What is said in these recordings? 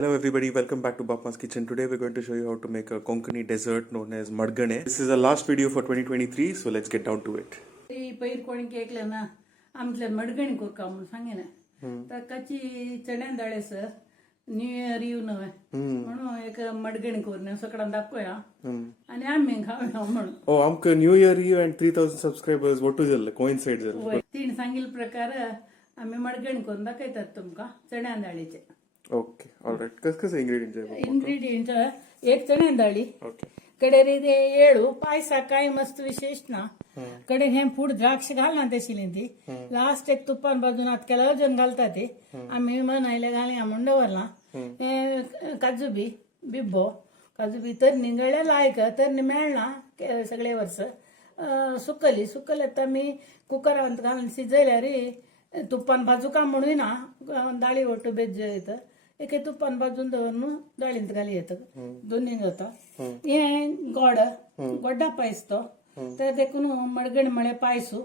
Hello everybody, welcome back to Bapma's Kitchen. Today we're going to show you how to make a Konkani dessert known as Madgane. This is the last video for 2023, so let's get down to it. पैर कोणी केकलं ना आमच्या मडगणी कोरका म्हणून सांगे ना तर कच्ची चण्या डाळेसर न्यू इयर येऊ नव्हे म्हणून एक मडगणी कोरणे सगळ्यांना दाखवूया आणि आम्ही खाऊया म्हणून. Oh, आमका New Year Eve and 3000 subscribers, what was it? Coincide झालं. तीन सांगिल प्रकार आम्ही मडगणी करून दाखवतात तुमका चण्या डाळीचे. Okay, alright. कसं ingredients आहे? इंग्रेडियंट एक चण्या डाळी Okay. कडे रे ते येळू पायसा काय मस्त विशेष ना कडे हे फूड द्राक्ष घाल ना त्याशिली ती लास्ट एक तुपान बाजून आत केला अजून घालता ते आम्ही म्हणायला घालया मंडवरला काजू बी बिब्बो काजू बी तर निगळ्या लायक तर मेळना सगळे वर्ष सुकली आता मी कुकरांत घालून शिजयल्या रे तुपान भाजू का म्हणून ना डाळी ओटू बेज येतं एक तुपान भाजून दवरून डाळींत घाली येतं दोन्ही जाता हे गोड्डा पायस तो तर देखून मडगण म्हळे पायसू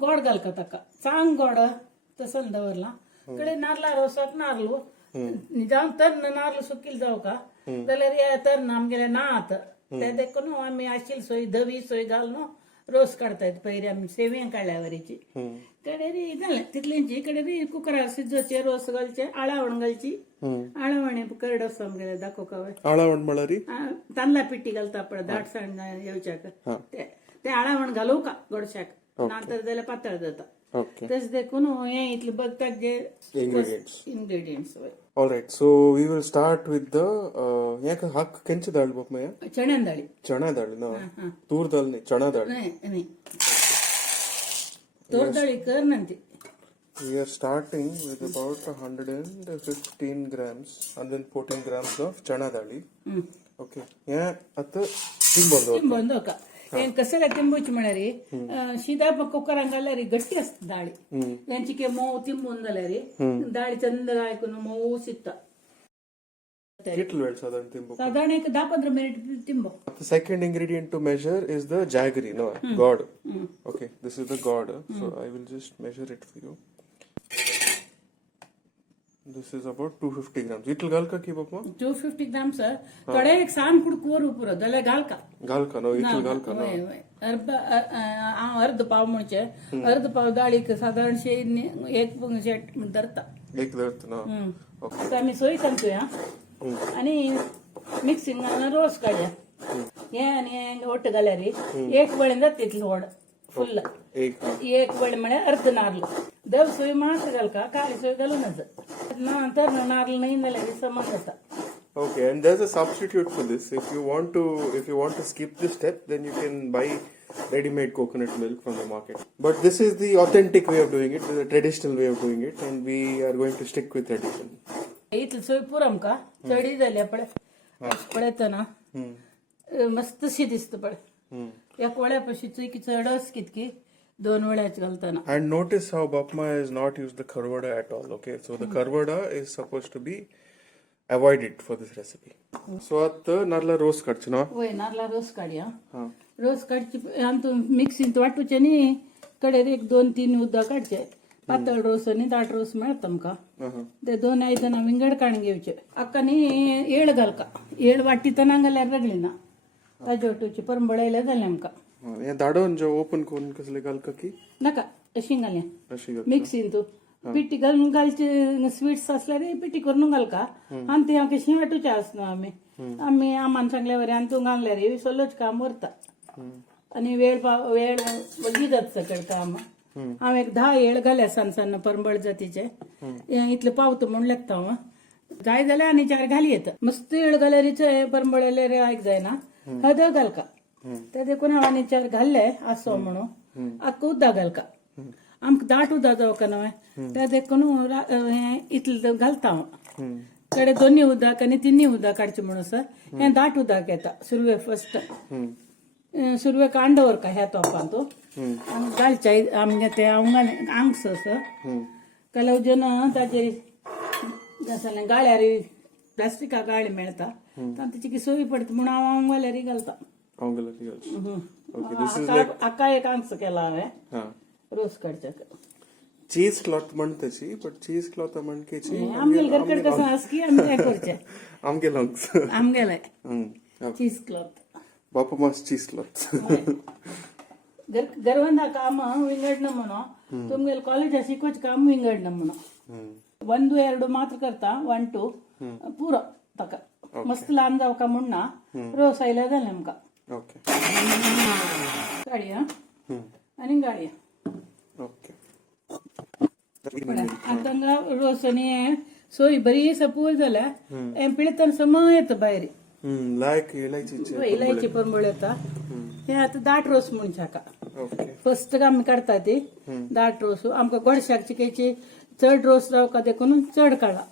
गोड घालका ताका चांग गोड तसं दवरला कडे नारला रोसाक नारलू जावन तर नारळ सुकील जाऊ का जाल्यार हे तर आमगेले नात ते देखून आम्ही आशिल सोय धवी सोय घालून रोस काढतायत पहिले आम्ही सेवियां काढल्यावरीची कडे रे झालं तिथल्यांची कडे रे कुकरार शिजोचे रोस घालचे आळावण घालची आळावणे करड असं आमगेले दाखव का आळावण म्हळारी तांदळा पिट्टी घालता आपण दाटसण येवच्याक ते आळावण घालू का गोडशाक नंतर जाल्यार पातळ जाता. तस देखून हे इतले बघतात जे ingredients. Alright, so we will start with the याक हाक केंचे डाळ बापमा चण्या डाळी चणा डाळ ना तूर डाळ नाही चणा डाळ नाही तूर डाळी कर नंती. We are starting with about 115 grams and then 14 grams of chana dali. Okay. Yeah, आता ತಿಂಬೊಂದು कसं ತಿಂಬುಚ್ಚಿ ಮಾಡರಿ ಶಿದಾ ಕುಕ್ಕರ್ ರೀ ಗಟ್ಟಿ ಅಸ್ತ ದಾಳಿ ಎಂಚಿಕೆ ಮೋವು ತಿಂಬುಂದಲ್ಲ ದಾಳಿ ಚಂದ ಹಾಕೊಂಡು ಮೋವು ಸಿತ್ತ ಸಾಧಾರಣ 10-15 minute ತಿಂಬು. The second ingredient to measure is the jaggery, no, gourd. Okay, this is the gourd. So I will just measure it for you. This is about 250 grams. It'll galka ki bapma? 250 grams कडे एक San कुड कोरू पुरो दले galka no, it'll galka no. अर्ध पाव म्हणजे अर्ध पाव डाळी साधारण एक धरता एक धरता ना. ओके आम्ही सोयी सांगतोय आणि मिक्सिंग रोस काढ्या हे आणि ओट घाल्या रे एक वळीन जात तिथलं ओढ फुल्ल एक वळी म्हणे अर्ध नारळ दव सोय मात्र घालका काळी सोय घालूनच नंतर नारळ नाही झाले समज होता. Okay, and there's a substitute for this. If you want to skip this step, then you can buy ready-made coconut milk from the market. But this is the authentic way of doing it, the traditional way of doing it, and we are going to stick with tradition. इथलं सोय पुरम का चढी झाली पळत ना मस्त शी दिसत पळे एक वळ्यापाशी चुकी चढस कितकी दोन वळ्याच घालताना. And notice how Bapma has not used the karvada at all. Okay, so the karvada is supposed to be avoided for this recipe. So at narla roast kadchina. होय नारला रोस काढ्या रोस काढची आमतू मिक्सिंग वाटूचे नी कडे एक 2-3 उद्दा काढचे पातळ रोस आणि दाट रोस मिळत तुमका ते दोन आयदना विंगड काढून घेवचे अक्का नी येळ घालका येळ वाटी तनांगल्यार रगली ना ताजोटूची परंबळायला झाले आमका या दाडोन जो ओपन करून कसले घालका की नका अशी घाल्या मिक्सिंग तू पिठी घालून घालचे स्वीट्स असल्यार पिठी करून घालका आणि ते आमके शिवाटूचे असनो आम्ही आम्हाला सांगल्यावर आणि तू घालल्यार सोलोच काम वरता आणि वेळ गिजत सकळ काम हांव एक 10 येळ घाल्या सन्न परंबळ जातीचे इतले पावतो म्हण लागता जाय जाल्यार आनी 4 घाली येता मस्त येळ घाल्यारीचे परंबळेले ऐक जायना हद घालका ते देखून हांव आनी 4 घाल्ले आसो म्हणून आख्ख उद्दा घालका आमकां दाट उदक जावं का न्हय ते देखून इतलें घालता हांव कडे 2 उदक आनी 3 उदक काडचें म्हणून सर हें दाट उदक येता सुरवे फर्स्ट सुरवे कांडवर का ह्या तोपान तो घालच्या आमगे ते आंगस कलव जन ताजेर गाळ्यार प्लास्टिका गाळी मेळटा ताची सोयी पडटा म्हणून हांव आंगवाल्यारी घालता. आका एक आंगस केला हांवें रोस काडच्याक. चीज क्लॉथ म्हणतशी बट चीज क्लॉथ म्हणकेची आमगेल गरकड कसं आसकी आमी काय करचे आमगे लॉंग्स आमगेलाय चीज क्लॉथ बापा मास चीज क्लॉथ ಗರ್ವಂದ ಕಾಮ ವಿಂಗಡಣ ಮನೋ ತುಮ್ಗೆ ಕಾಲೇಜ್ ಶಿಕೋಚ್ ಕಾಮ ವಿಂಗಡಣ ಮನೋ ಒಂದು ಎರಡು ಮಾತ್ರ ಕರ್ತಾ 1 2 ಪೂರ ತಕ ಮಸ್ತ್ ಲಾಂದ का मुन्ना रोज आयला जालें आमकां ओके गाडया आनी गाडया ओके आतांगा रोस आनी सोय बरी सपूल जाल्यार हें पिळतना सम येता भायर लायक इलायची परंबळ येता हे आता दाट रोस म्हणून शाका ओके फर्स्ट आमी काडटा ती दाट रोस आमकां गोडशाक चिकेची चड रोस जावका देखून चड काडला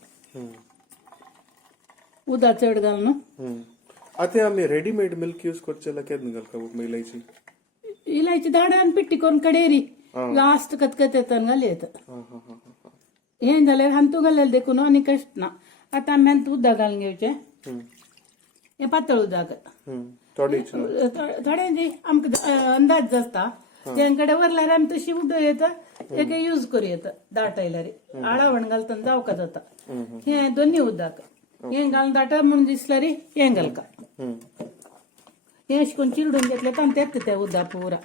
उदा चड घालून आता आम्ही रेडीमेड मिल्क यूज करचे केन्ना घालता इलायची इलायची दाडान पिट्टी करून कडेरी लास्ट कतकत येतान घाली येता हें जाल्यार हांतू घालेले देखून आनी कश्ट ना आतां आमी हांतू उदक घालून घेवचें हें पातळ उदक थोड्यांची आमकां अंदाज आसता तेंकडे व्हरल्यार आमी तशी उदक येता एक यूज करूं येता दाट आयल्यार आळावण घालतना जावका जाता हें दोन्ही उदक हें घालून दाटा म्हणून दिसल्यार हें घालका हें अशें करून चिरडून घेतलें तर तेत तें उदक पुरा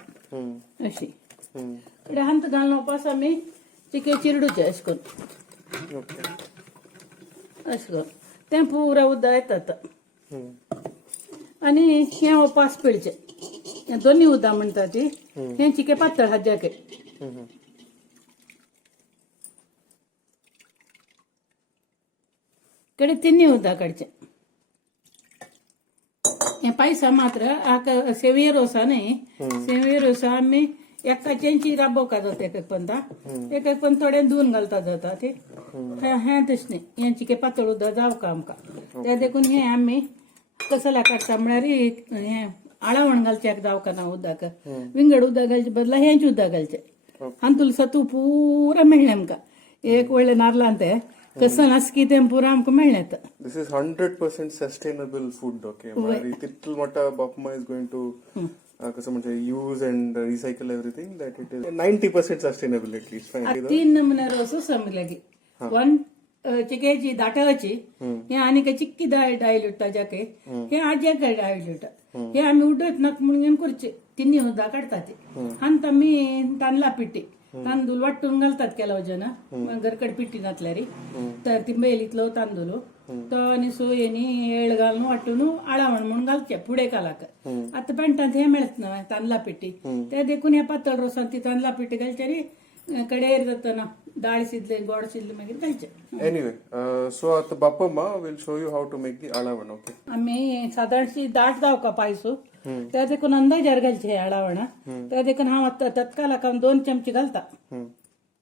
अशी कडेन हांत घालून वपास आमी चिके चिरडूचे अशें करून अशें करून तें पुरा उदक येता आनी हें वपास पिळचें दोन्ही उदक म्हणटा ती हें चिके पातळ हाज्याके कडेन तिन्नी उदक काडचें हें पायसा मात्र सेविये रोसा न्ही सेविये रोसा आमी एका चेंची राबोवका जाता एक पंता एक पण थोडे धुवन घालता जाता ते हें तशें न्ही हें चिके पातळ उदक जावका आमकां ते देखून हें आमी कसल्या काडटा म्हळ्यार हें आळावण घालचें जावका ना उदक विंगड उदक घालचे बदला हेंच उदक घालचें हांतूल सतू पुरा मेळ्ळें आमकां एक व्हडलें नारलान तें कसं आसकी तें पुरा आमकां मेळ्ळें दिस इज 100% सस्टेनेबल फूड ओके म्हळ्यार तितलो मोठा बापमा इज गोइंग टू कसं म्हणजे use and recycle everything that it is 90% sustainable at least 3 नमुने रोस समजलेगी 1 चिकेची दाटाची हे आनी चिक्की डायल्यूट ताज्याके हे आज्याक डायल्यूट हे आमी उडत नाक म्हणून करचे तिन्ही उदक काडटा ते हांत आमी तांदळा पिट्टी तांदूळ वाट्टून घालतात केलो जन गरकड पिट्टी घातल्यार तर ती बेलीतलो तांदूळ तो आनी सोय आनी येळ घालून वाट्टून आळावण म्हणून घालचे फुडें कालाक आतां पेंटांत हे मेळत न्हय तांदळा पिट्टी ते देखून हे पातळ रोसान ती तांदळा पिट्टी घालच्यार कडेर जातना दाळ शिजले गोड शिजले मागीर घालचे एनीवे सो आता बापमा will show you how to make the आळावण ओके आमी सादारणशी दाट जावका पायसू त्या देखून अंदाजार घालचे आळावणा त्या देखून हांव तत्काल 2 चमचे घालता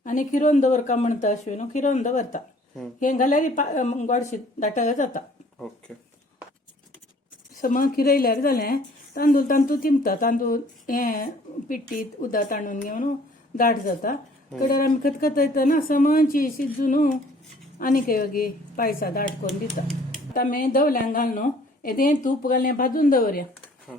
आनी किरोवन दवरका म्हणटा अश्वी न्हू किरोवन दवरता हे घाल्यार गोडशी दाट जाता ओके सम किरयल्यार जालें तांदूळ तिंपता तांदूळ हें पिट्टीत उदक ताणून घेवन दाट जाता कडेर आमी खतखतयतना समची शिजून आनी वेगळी पायसा दाट करून दिता आतां आमी दवल्यांक घालून येदें तूप घालून भाजून दवरया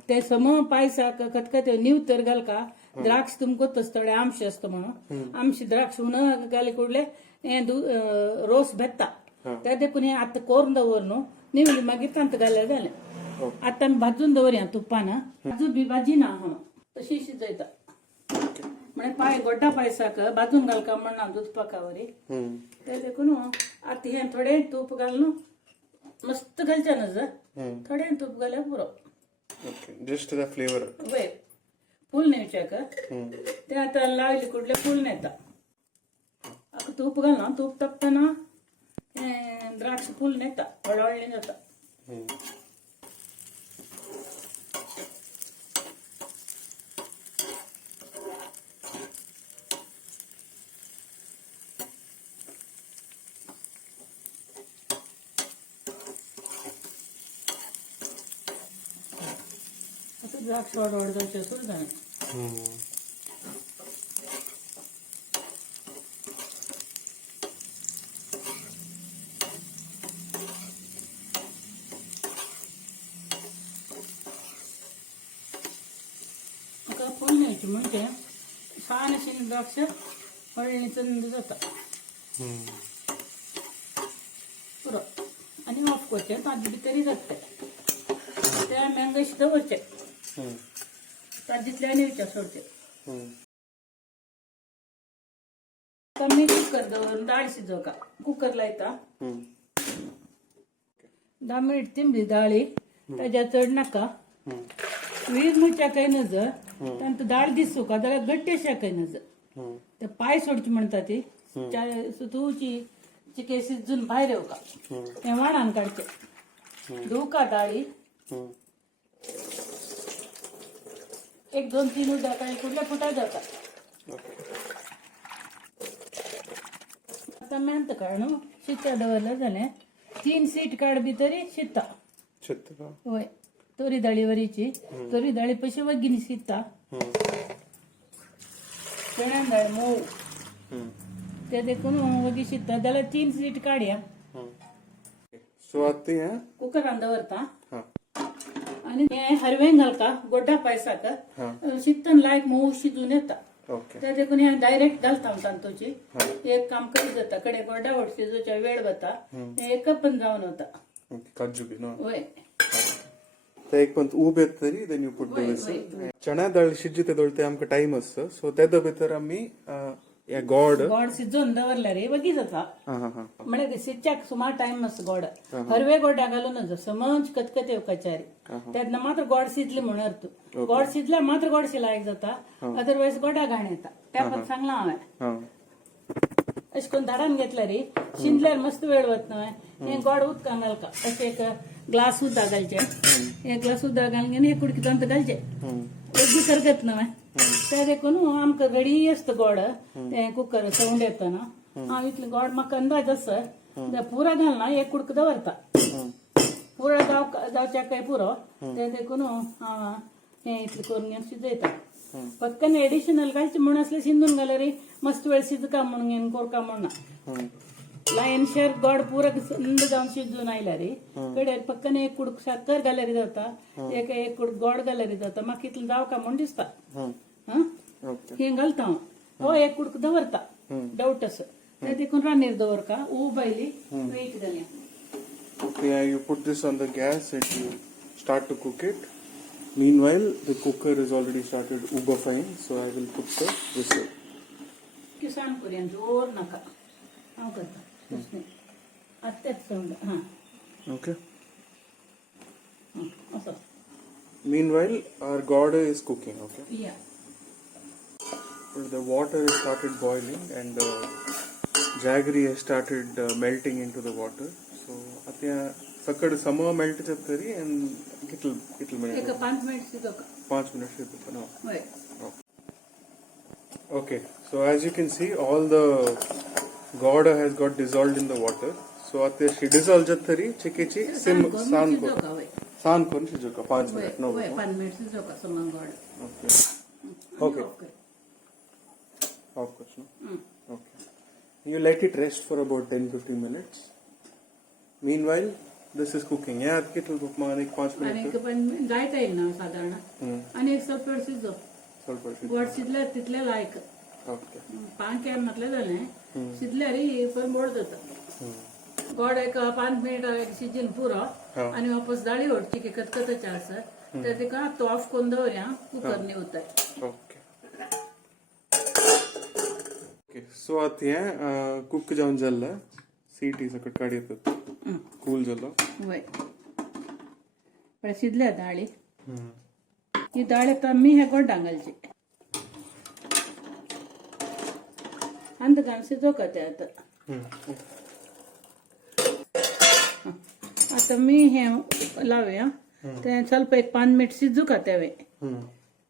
ते सम पायसाक खतखते निवतर घालका द्राक्ष तुमकां तस थोडे आमशे आसता म्हणून आमचे द्राक्ष उन घाली कुडले हें रोस भेत्ता ते देखून हें आतां कोरून दवर न्हू निवली मागीर तांत घाल्यार जालें आतां आमी भाजून दवरया तुपान भाजून बी भाजिना म्हणून तशी शिजयता म्हणजे गोड्डा पायसाक भाजून घालका म्हणना दूध पाकावरी ते देखून आतां हें थोडें तूप घालून मस्त घालचें न्हू थोडें तूप घाल्यार पुरो ओके जस्ट द फ्लेवर वय फूल न्हेवच्याक ते आतां लावली कुडले फूल न्हेता आतां तूप घालना तूप तापतना द्राक्ष फूल न्हेता हळहळ्ळें जाता द्राक्ष हळहळ जावचे सुरू जालें म्हाका फूल न्हेवची म्हणजे सान अशी द्राक्ष मळणी चंद जाता पुरो आणि ऑफ करचे ताजे भितरी जातले त्या मँगोशी दवरचे ताजीतले आनी विचार सोडचे कमी कुकर दवरून डाळ शिजोवका कुकर लायता 10 मिनिट तिंबली डाळी ताज्या चड नाका वीज मुच्या काही नजर तांत डाळ दिसू का जाल्यार गट्टेशा काही नजर ते पाय सोडची म्हणटा ती सुतूची चिके शिजून भायर येवका ते वाणान काडचे धुवका डाळी 1 2 3 उदक काडली कुठल्या फुटा जाता आता मेहनत काढ शित्या दवरला जाल्यार 3 सीट काड बी तरी शिता होय तोरी दाळी वरीची तोरी दाळी पशी वगीन शिता चण्या डाळ मोव ते देखून वगी शिता जाल्यार 3 सीट काडया सो आतां हें कुकरान दवरता आनी हें हरवें घालता गोड्डा पायसाक शित्तन लायक मोव शिजून येता ते देखून हें डायरेक्ट घालता तांतूची एक काम करी जाता कडे गोड्डा वट शिजोवच्या वेळ वता एक पण जावन वता काजू बी नो होय ते एक पण ऊब येत तरी then you put the whistle चण्या डाळ शिजते दळते आमकां टाइम आसता सो तेदो भितर आमी हे गोड शिजोवन दवरल्यार वगी जाता म्हणजे शिजच्याक सुमार टाइम आसता गोड हरवे गोड्या घालून समज कतकत येवकाचारी तेन्ना मात्र गोड शिजले म्हणून तू गोड शिजल्यार मात्र गोडशे लायक जाता अदरवायज गोड्या घाण येता त्या पण सांगला हांवें अशें करून धाडान घेतल्यार शिजल्यार मस्त वेळ वत न्हय हें गोड उदकान घालता अशें एक ग्लास उदक घालचें एक ग्लास उदक घालून एक कुडकी तांत घालचें एक दीस करगत न्हय ते देखून आमकां रेडी आसता गोड तें कुकर सावंड येतना हांव इतलें गोड म्हाका अंदाज आसा पुरो घालना एक कुडको दवरता पुरो जावच्या काय पुरो ते देखून हांव हें इतलें करून शिजयता पक्कन एडिशनल घालचें म्हण असलें शिंदून घाल्यार मस्त वेळ शिजका म्हणून हें कोरका म्हणना लायन शेअर गोड पुरो संद जावन शिजून आयल्यार कडेर पक्कन एक कुडक साखर घाल्यार जाता एक कुडक गोड घाल्यार जाता म्हाका इतलें जावका म्हण दिसता हें घालता हांव हो एक कुडको दवरता डावट आसा ते देखून रांदनीर दवरका उब आयली वेट घालया you put this on the gas and you start to cook it. Meanwhile, the cooker is already started ubifying, so I will put the whistle. किसान करूया जोर नाका हांव करता तशें न्ही आतां तेच सावंड हां Okay. असो Meanwhile, our gourd is cooking. Okay. या But the water has started boiling and the jaggery has started melting into the water. So, आता सकड सम मेल्ट जातरी and कितल मिनिट एक 5 मिनिट शिजोवका 5 minutes शिजता ना होय Okay, so as you can see, all the gourd has got dissolved in the water. So at she dissolved jathari chikechi sim san kon shijuka 5 minutes. No. होय 5 minute शिजोवका समान गोड Okay. Of course. No? Okay. You let it rest for about 10-15 minutes. Meanwhile, this is cooking. Yeah, kittle cook man 5 minutes. आणि पण जायता येईल ना साधारण आणि एक सपड शिजो गोड शिजल्यार तितले लायक Okay. पांक्यार म्हटलें जालें शिजल्यार पण बोड जाता गोड एक 5 मिनिट शिजून पुरो आनी वापस दाळी ओडची की खतखताचे आसा ते तिका तो ऑफ करून दवरया cooker निवताय Okay. Okay. So at हें cook जावन जाल्ला सीटी सकट काडी येतात कूल जालो वय पण शिजल्या दाळी ही दाळ आता मी हे गोड्डां घालची अंत घालून शिजोवका ते आता मी हे लावया ते ಸ್ವಲ್ಪ एक 5 मिनिट शिजूका तेवे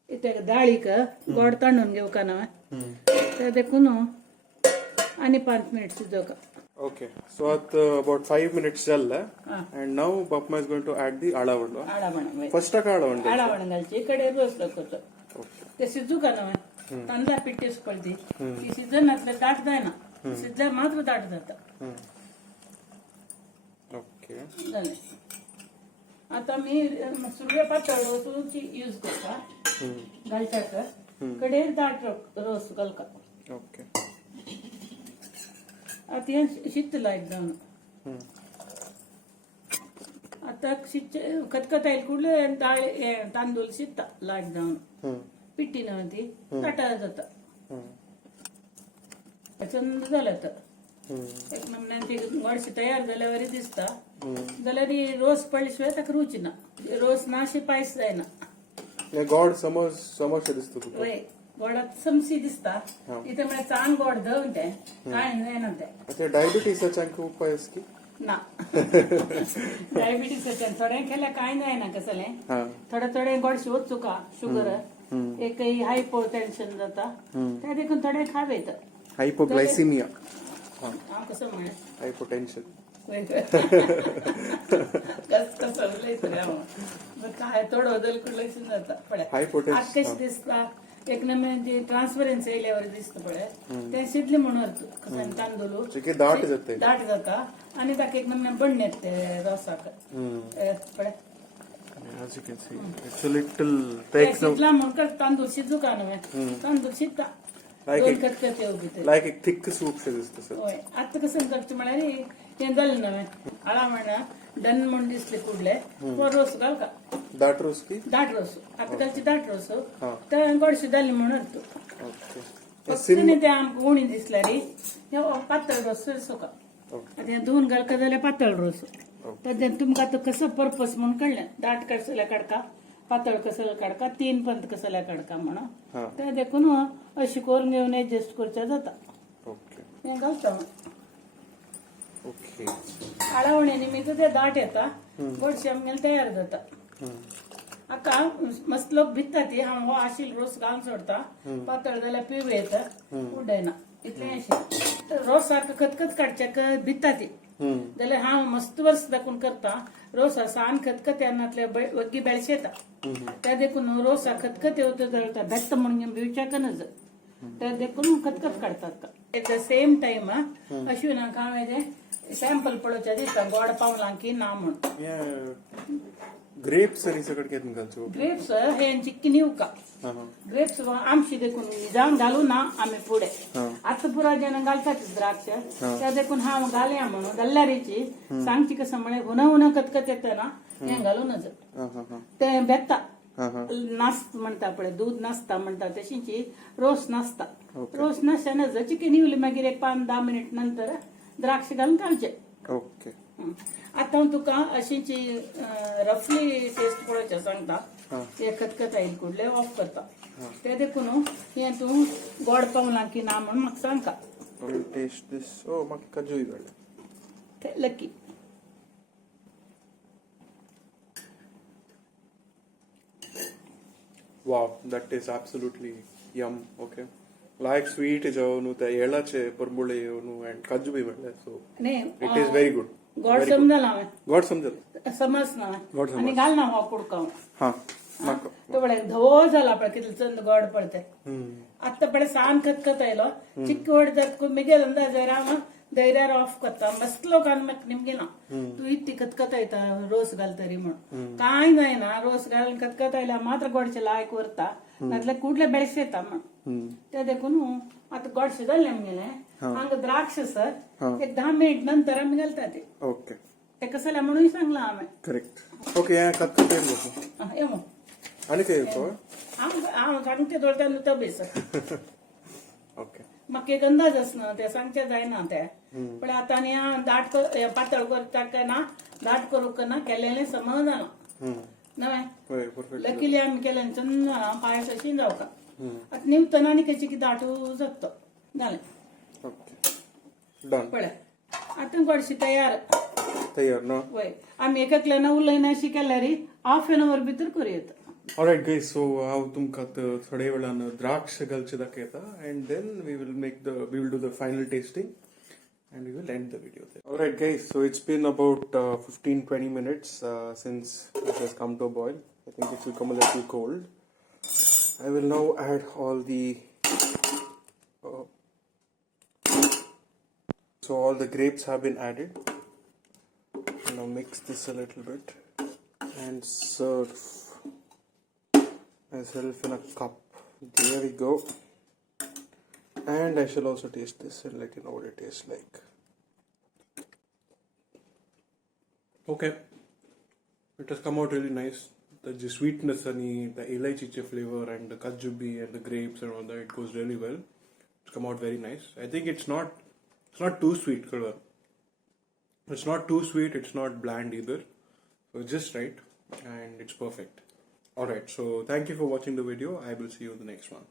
इथे दाळीक गोड तांदून घेवका ना ते देखून आणि 5 minute शिजोवका Okay, so at about 5 minutes jalla, and now Bapma is going to add the adavanda. आडावण First adavanda. आडावण घालची कडे रोस करतो ते शिजू का ना तांदळा पिट्टेस पडती ती शिजन नातले दाट जायना शिजल्यार मात्र दाट जाता Okay. जालें आता मी सुरवे पातळ रोसूची यूज करता घालच्याक कडेर दाट रोस घालका Okay. आता हे शित लायक जाऊन आता शित खतखत येईल कुठले डाळ तांदूळ शित्ता लायक जाऊन पिट्टी नव्हती ताटा जाता चंद झालं तर एक नमन्याची गोडशी तयार झाल्यावर दिसता जाल्यार ही रोस पडल्याशिवाय ताका रुची ना रोस नाशी पायस जायना गोड समोसे दिसतो तुका वय गोडात समसी दिसता इथे मला चांग गोड धवून ते काय जायना ते आता डायबिटीसाच्यांक उपाय आसा की ना डायबिटीस थोडे केल्या काय जायना कसले थोडे गोडशी वचू का शुगर एक हायपो टेन्शन जाता त्या देखून थोडे खावेत हायपोग्लायसिमिया कसं म्हणे हायपोटेन्शन कसं काय थोडं बदल कुठलं जाता पळय आज कशी दिसता एक नंबर ट्रान्सपरन्सी येयल्यावर दिसता पळय ते शिजले म्हणून कसं तांदूळ दाट जाता आणि ताका एक नंबर बंड येते रोसाक पळय as you can see it's a little takes शिजला म्हणून तांदूळ शिजू का नव्हे तांदूळ शिजता दोन खतखत येऊ भितर like एक thick soup शे दिसता सर होय आता कसं करता म्हळ्यार हे जालें नव्हे आळा म्हणा डन म्हणून दिसले कुडले रोस घाल का दाट रोस की दाट रोस आता कालची दाट रोस तर गोडशी जाली म्हणून तू फक्त न्ही ते आमकां उणी दिसल्या रे पातळ रोस सरसो का आता धुवून घाल का जाल्यार पातळ रोस तर तुमकां आता कसं पर्पज म्हणून कळलं दाट कसल्या काडका पातळ कसं काडका 3 पंत कसल्या काडका म्हणून ते देखून अशी करून घेऊन एडजस्ट करच्या जाता हें घालता ओके आळावणे निमित्त ते दाट येता गोडशे आमगेले तयार जाता आका मस्त लोक भित्ता ती हांव हो आशिल रोस घालून सोडता पातळ जाल्यार पिव येता उडयना इतलें अशें रोस सारको खतखत काडच्या भित्ता ती जाल्यार हांव मस्त वर्स दाखोवन करता रोसा सान खतखत येनातले वग्गी बेळशेता त्या देखून रोसा खतखत येवता जाल्यार भेट्ट म्हणून भिवच्याक नज त्या देखून खतखत काडतात एट द सेम टायम अश्विनाक हांवें ते सॅम्पल पळोवच्या दिसता गोड पावलां की ना म्हण ग्रेप्स आणि सगळं घेऊन घालचो ग्रेप्स हे चिक्की नीव का ग्रेप्स आमशी देखून जावन घालू ना आम्ही पुढे आता पुरा जण घालतात द्राक्ष त्या देखून हांव घालया म्हणून गल्लारीची सांगची कसं म्हणे हुन खतखत येतं ना हें घालूनच ते भेटता नास्त म्हणता पळय दूध नासता म्हणता तशीची रोस नासता रोस नासताना चिकी निवली मागीर एक 5-10 मिनिट नंतर द्राक्ष घालून घालचे ओके आता हांव तुका अशीची रफली टेस्ट पळोवचें सांगता ते खतखत आयिल्ले कुडले ऑफ करता ते देखून हे तूं गोड पावलां की ना म्हणून म्हाका सांगता टेस्ट दिस ओ म्हाका काजूय घाल ते lucky wow that is absolutely yum okay like sweet जावन त्या येळाचे परमुळे येवन and काजू बी म्हणले so it is very good गोड समजला हांवें गोड समजलं समज ना आनी घाल ना हो कुडकाव हा म्हाका तो पळय धवो जाला पळय कितले चंद गोड पळते आत्ता पळय सान खतखत आयलो चिक्की वड जात मिगेल अंदाजार हांव धैर्यार ऑफ करता मस्त लोकांक म्हाका निमगेला तू इतली खतखत आयता रोस घालतरी म्हण कांय जायना रोस घालून खतखत आयल्या मात्र गोडशे लायक उरता नातल्या कुडले बेळशे येता म्हण ते देखून आता गोडशे जाल्ले आमगेले हांगा द्राक्ष सर एक 10 मिनिट नंतर आमी घालता ते ओके ते कसं जाल्यार म्हणून सांगला हांवें करेक्ट ओके हे खतखत येईल बघू येमो आणि काय येतो हांव सांगते दोळ्यान नुता बेस ओके म्हाका एक अंदाज आसना ते सांगचे जायना ते पण आता आनी दाट पातळ करता काय ना दाट करूंक ना केलेले समज जालां नवे लकीली आमी केलें चंद पायस अशी जावका आता निवतना आनी कशी की दाटू जाता जालें ओके डन पळय आता गोडशी तयार ना वय आमी एकल्यान उलयना अशी केल्यार हाफ एन अवर भितर करूं येता Alright guys, so हांव तुमकां थोडे वेळान द्राक्ष घालचे दाखयता and then we will do the final tasting and we will end the video there. Alright guys, so it's been about 15-20 minutes since it has come to a boil. I think it will come a little cold. I will now add all the so all the grapes have been added. Now mix this a little bit and serve myself in a cup. There we go. And I shall also taste this and let you know what it tastes like. Okay, it has come out really nice. The sweetness and the elaichi flavor and the kajubi and the grapes and all that, it goes really well. It's come out very nice. I think it's not too sweet, Kalwa. It's not too sweet, it's not bland either. So it's just right and it's perfect. Alright, so thank you for watching the video. I will see you in the next one.